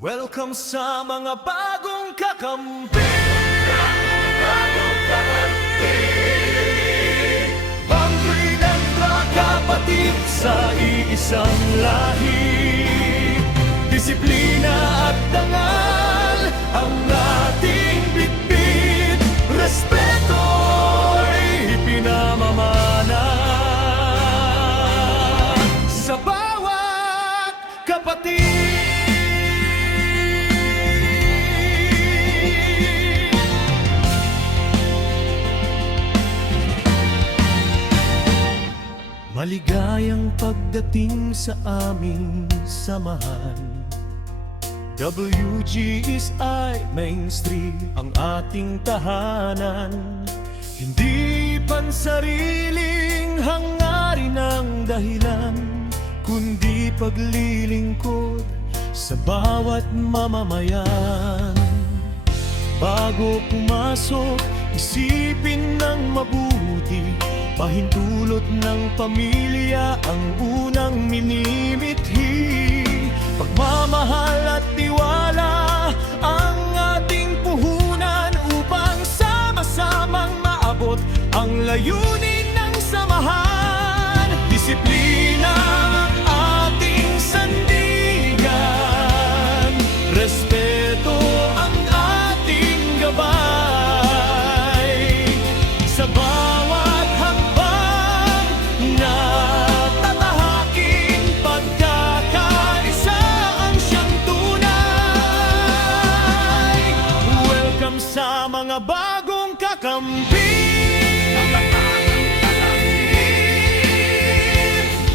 Welcome sa mga bagong kakampi. Bangko'y nagkakapatid sa iisang lahi. Disiplina at dangal ang ating bitbit. Respeto'y pinamamana sa bawat kapatid. Maligayang pagdating sa aming samahan. WGSI Main Street ang ating tahanan. Hindi pansariling hangarin ang dahilan, kundi paglilingkod sa bawat mamamayan. Bago pumasok, isipin ng mabuti, pahintulot ng pamilya ang unang minimithi. Pagmamahal at tiwala ang ating puhunan upang sama-samang maabot ang layunin ng samahan. Disiplina ang ating sandigan, respeto ang ating gabay. Sa bawat hakbang na tatahakin, pagkakaisa ang siyang tunay. Welcome sa mga bagong kakampi.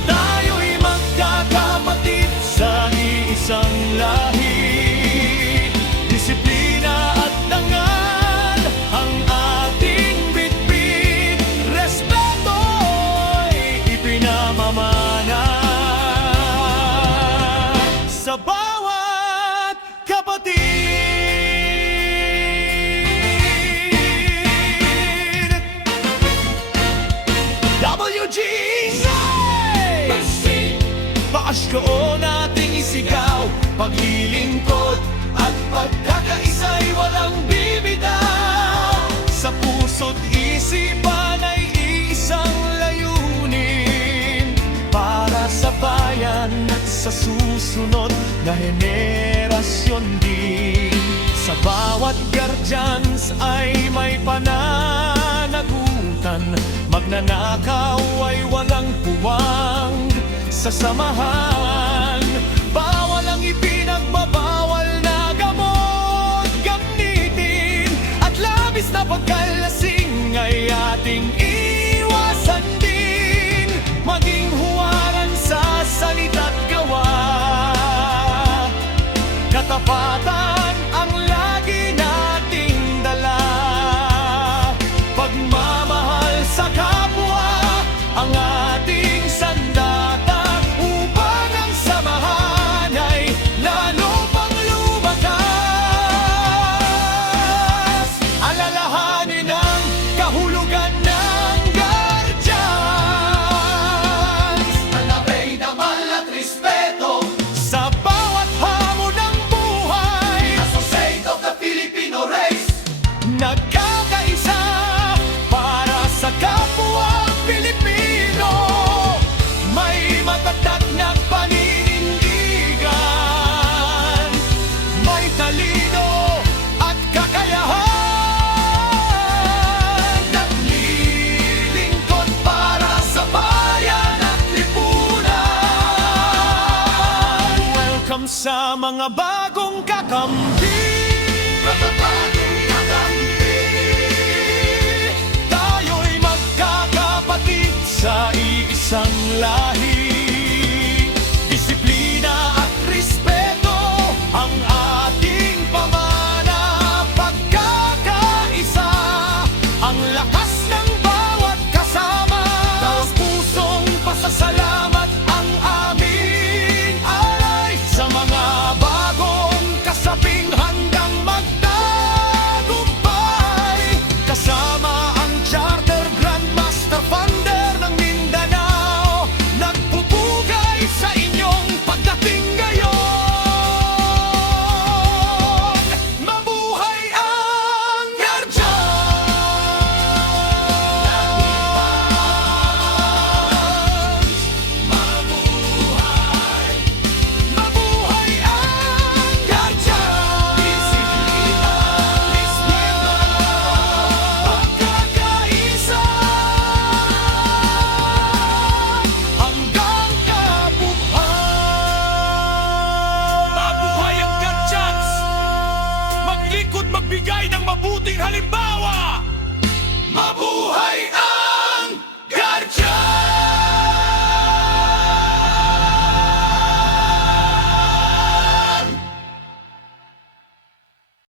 Tayo'y magkakapatid sa iisang lahi. Disiplina at dangal ang ating bitbit. Respeto'y ipinamamana sa bawat kapatid. WGSI! Paasyoon nating isigaw, paglilingkod at pagkakaisa'y walang bibitaw. Sa puso't isipan ay iisang layunin, para sa bayan at sa susunod na henerasyon din. Sa bawat guardians ay may pananagutan, magnanakaw ay walang puwang sa samahan. Bawal ang ipinagbabawal na gamot gamitin, at labis na pagkalasing ay ating iwasan din. Maging huwaran sa salita't gawa, katapatan ang lagi nating dala. Pagmamahal sa kapwa ang ating sandata, upang ang samahan ay lalo pang lumakas. Alalahanin ang kahulugan ng guardians, hanapin damal at respeto sa bawat hamon ng buhay. Associate of the Filipino race, nagkakaisa para sa kapwa Pilipino. May matatag na paninindigan, may talino at kakayahan. Naglilingkod para sa bayan at lipunan. Welcome sa mga bagong kakampi. Tayo'y magkakapatid sa iisang lahi.